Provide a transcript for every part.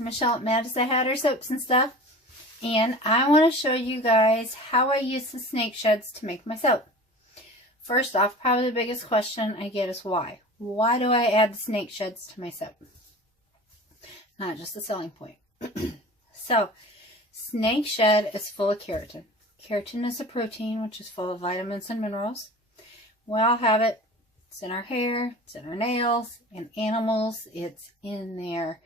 Michelle at Maddie's I Had Her Soaps and stuff, and I want to show you guys how I use the snake sheds to make my soap. First off, probably the biggest question I get is why? Why do I add the snake sheds to my soap? Not just a selling point. So, snake shed is full of keratin. Keratin is a protein which is full of vitamins and minerals. We all have it. It's in our hair, it's in our nails, in animals, it's in their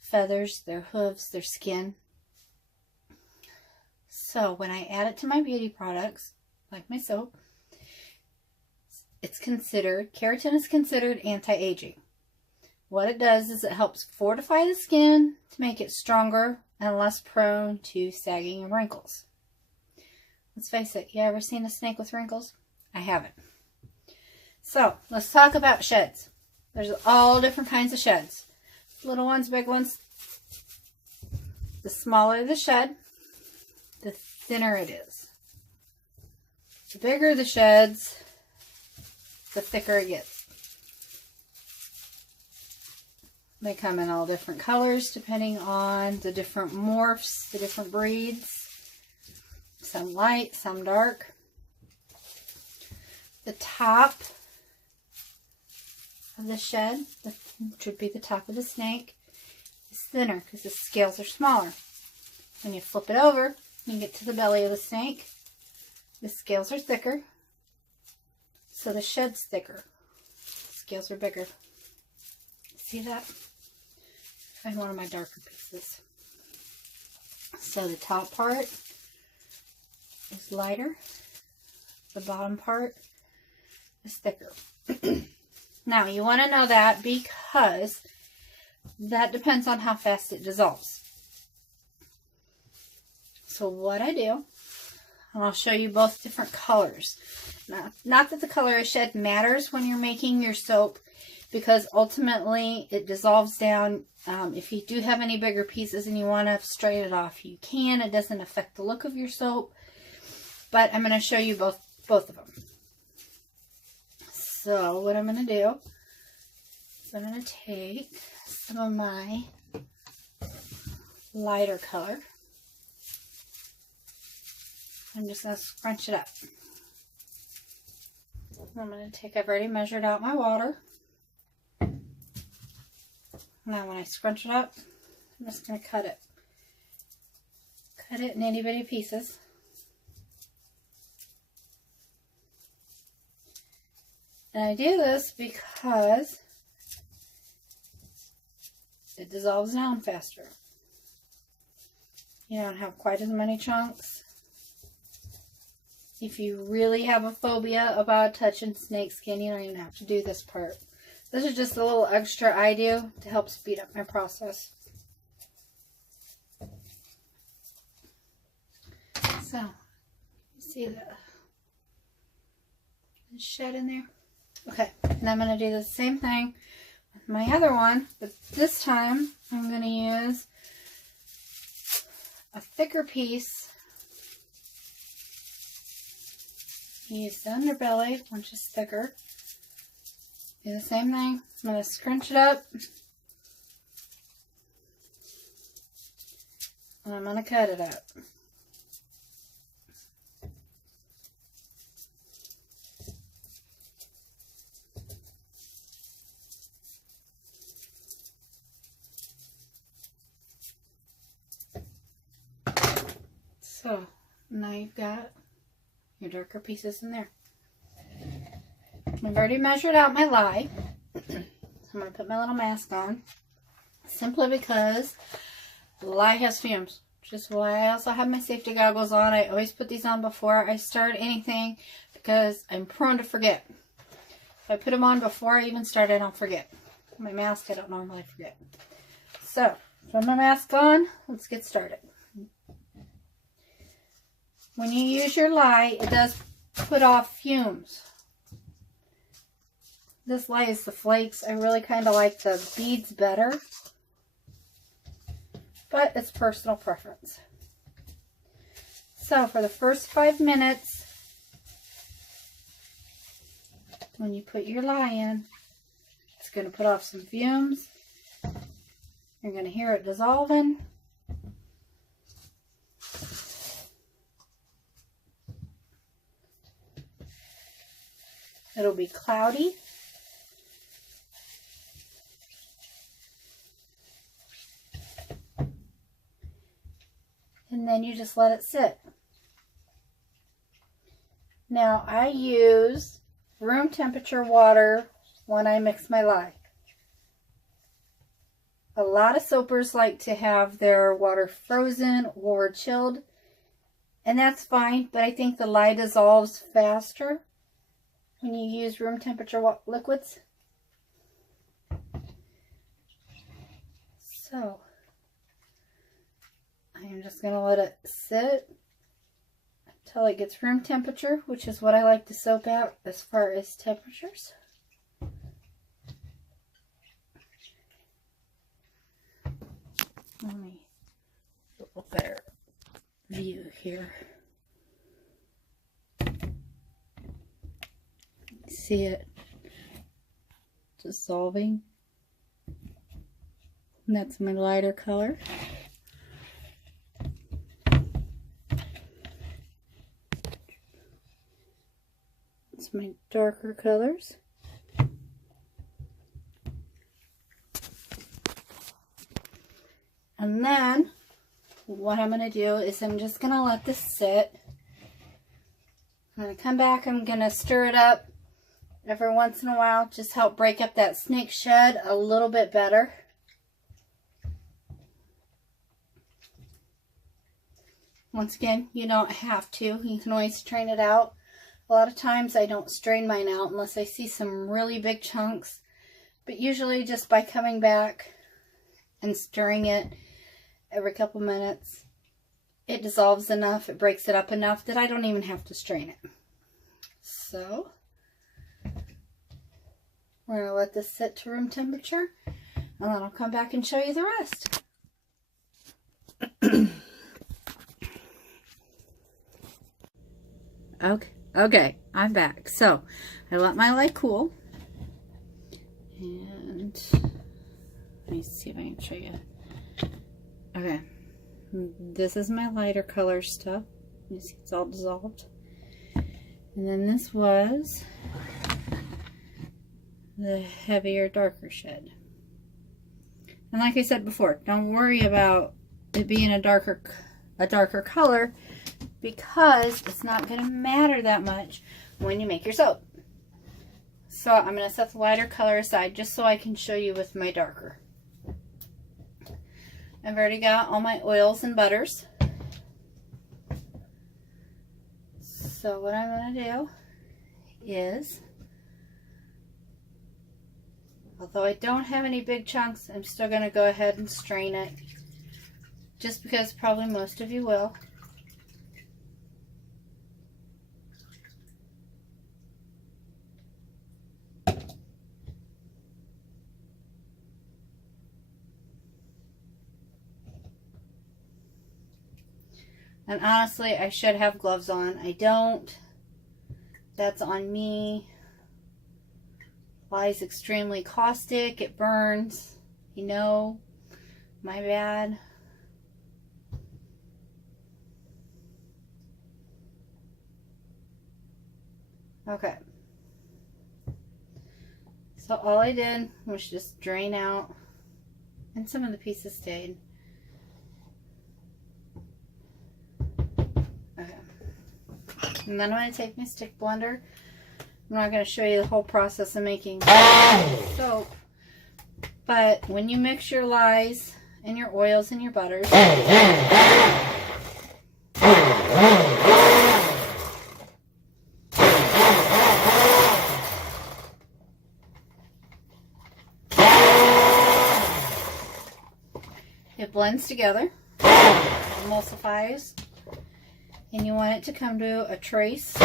feathers, their hooves, their skin. So when I add it to my beauty products, like my soap, keratin is considered anti-aging. What it does is it helps fortify the skin to make it stronger and less prone to sagging and wrinkles. Let's face it, you ever seen a snake with wrinkles? I haven't. So let's talk about sheds. There's all different kinds of sheds. Little ones, big ones. The smaller the shed, the thinner it is. The bigger the sheds, the thicker it gets. They come in all different colors depending on the different morphs, the different breeds. Some light, some dark. The top of the shed, which would be the top of the snake, is thinner because the scales are smaller. When you flip it over, you get to the belly of the snake. The scales are thicker, so the shed's thicker. The scales are bigger. See that? Find one of my darker pieces. So the top part is lighter. The bottom part is thicker. Now, you want to know that because that depends on how fast it dissolves. So what I do, and I'll show you both different colors. Not that the color of shed matters when you're making your soap, because ultimately it dissolves down. If you do have any bigger pieces and you want to straighten it off, you can. It doesn't affect the look of your soap. But I'm going to show you both of them. So what I'm going to do is I'm going to take some of my lighter color. I'm just going to scrunch it up. I'm going to take, I've already measured out my water. Now when I scrunch it up, I'm just going to cut it. Cut it in itty bitty pieces. And I do this because it dissolves down faster. You don't have quite as many chunks. If you really have a phobia about touching snake skin, you don't even have to do this part. This is just a little extra I do to help speed up my process. So, you see the shed in there? Okay, and I'm going to do the same thing with my other one, but this time I'm going to use a thicker piece. Use the underbelly, which is thicker. Do the same thing. I'm going to scrunch it up. And I'm going to cut it up. So, now you've got your darker pieces in there. I've already measured out my lye. I'm going to put my little mask on. Simply because lye has fumes. Which is why I also have my safety goggles on. I always put these on before I start anything because I'm prone to forget. If I put them on before I even start, I don't forget. My mask, I don't normally forget. So, put my mask on. Let's get started. When you use your lye, it does put off fumes. This lye is the flakes. I really kind of like the beads better. But it's personal preference. So for the first 5 minutes, when you put your lye in, it's going to put off some fumes. You're going to hear it dissolving. It'll be cloudy. And then you just let it sit. Now I use room temperature water when I mix my lye. A lot of soapers like to have their water frozen or chilled, and that's fine, but I think the lye dissolves faster when you use room temperature liquids. So I'm just going to let it sit until it gets room temperature, which is what I like to soap at as far as temperatures. Let me get a little better view here. See it dissolving. And that's my lighter color. It's my darker colors. And then what I'm going to do is I'm just going to let this sit. I'm going to come back, I'm going to stir it up every once in a while, just help break up that snake shed a little bit better. Once again, you don't have to. You can always strain it out. A lot of times I don't strain mine out unless I see some really big chunks. But usually just by coming back and stirring it every couple minutes, it dissolves enough, it breaks it up enough that I don't even have to strain it. So we're going to let this sit to room temperature, and then I'll come back and show you the rest. Okay, I'm back. So I let my lye cool, and let me see if I can show you. Okay, this is my lighter color stuff. You see it's all dissolved. And then this was the heavier, darker shed. And like I said before, don't worry about it being a darker color, because it's not going to matter that much when you make your soap. So I'm going to set the lighter color aside just so I can show you with my darker. I've already got all my oils and butters. So what I'm going to do is, although I don't have any big chunks, I'm still going to go ahead and strain it, just because probably most of you will. And honestly, I should have gloves on. I don't. That's on me. Lye is extremely caustic. It burns. You know, my bad. Okay. So all I did was just drain out, and some of the pieces stayed. And then I'm going to take my stick blender. I'm not going to show you the whole process of making soap. But when you mix your lyes and your oils and your butters, it blends together, emulsifies. And you want it to come to a trace.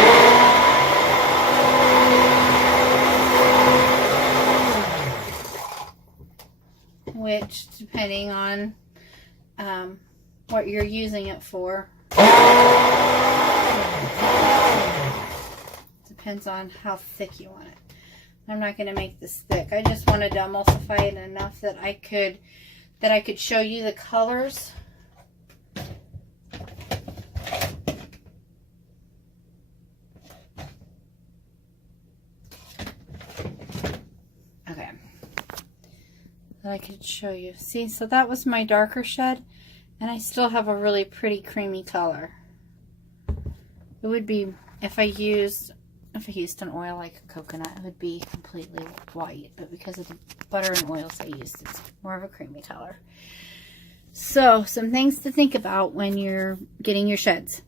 Which, depending on what you're using it for, depends on how thick you want it. I'm not going to make this thick. I just wanted to emulsify it enough that I could that I could show you the colors. Okay. That I could show you. See, so that was my darker shed, and I still have a really pretty creamy color. It would be, if I used an oil like a coconut, it would be completely white, but because of the butter and oils I used, it's more of a creamy color. So, some things to think about when you're getting your sheds.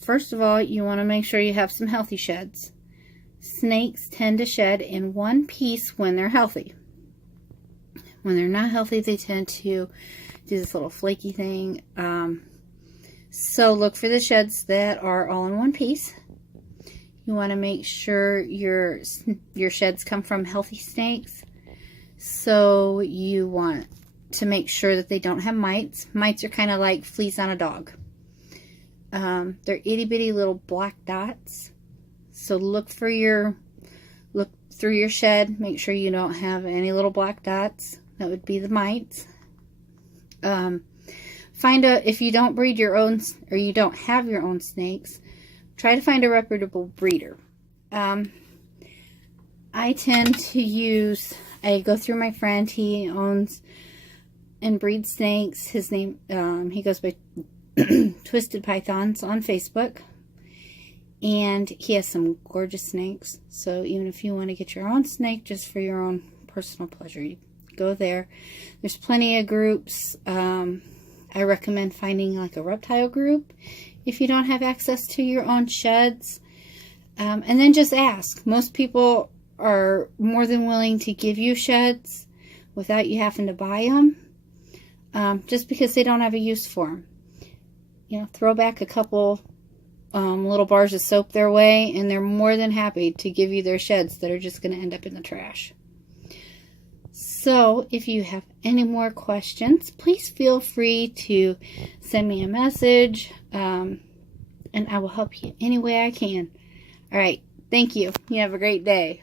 First of all, you want to make sure you have some healthy sheds. Snakes tend to shed in one piece when they're healthy. When they're not healthy, they tend to do this little flaky thing. So look for the sheds that are all in one piece. You want to make sure your sheds come from healthy snakes. So you want to make sure that they don't have mites. Mites are kind of like fleas on a dog. They're itty bitty little black dots. So look through your shed. Make sure you don't have any little black dots. That would be the mites. If you don't breed your own, or you don't have your own snakes, try to find a reputable breeder. I tend to go through my friend. He owns and breeds snakes. His name, he goes by Twisted Pythons on Facebook. And he has some gorgeous snakes. So even if you want to get your own snake just for your own personal pleasure, you go there. There's plenty of groups. I recommend finding like a reptile group if you don't have access to your own sheds. And then just ask. Most people are more than willing to give you sheds without you having to buy them, just because they don't have a use for them. You know, throw back a couple little bars of soap their way, and they're more than happy to give you their sheds that are just going to end up in the trash. So, if you have any more questions, please feel free to send me a message, and I will help you any way I can. All right, thank you. You have a great day.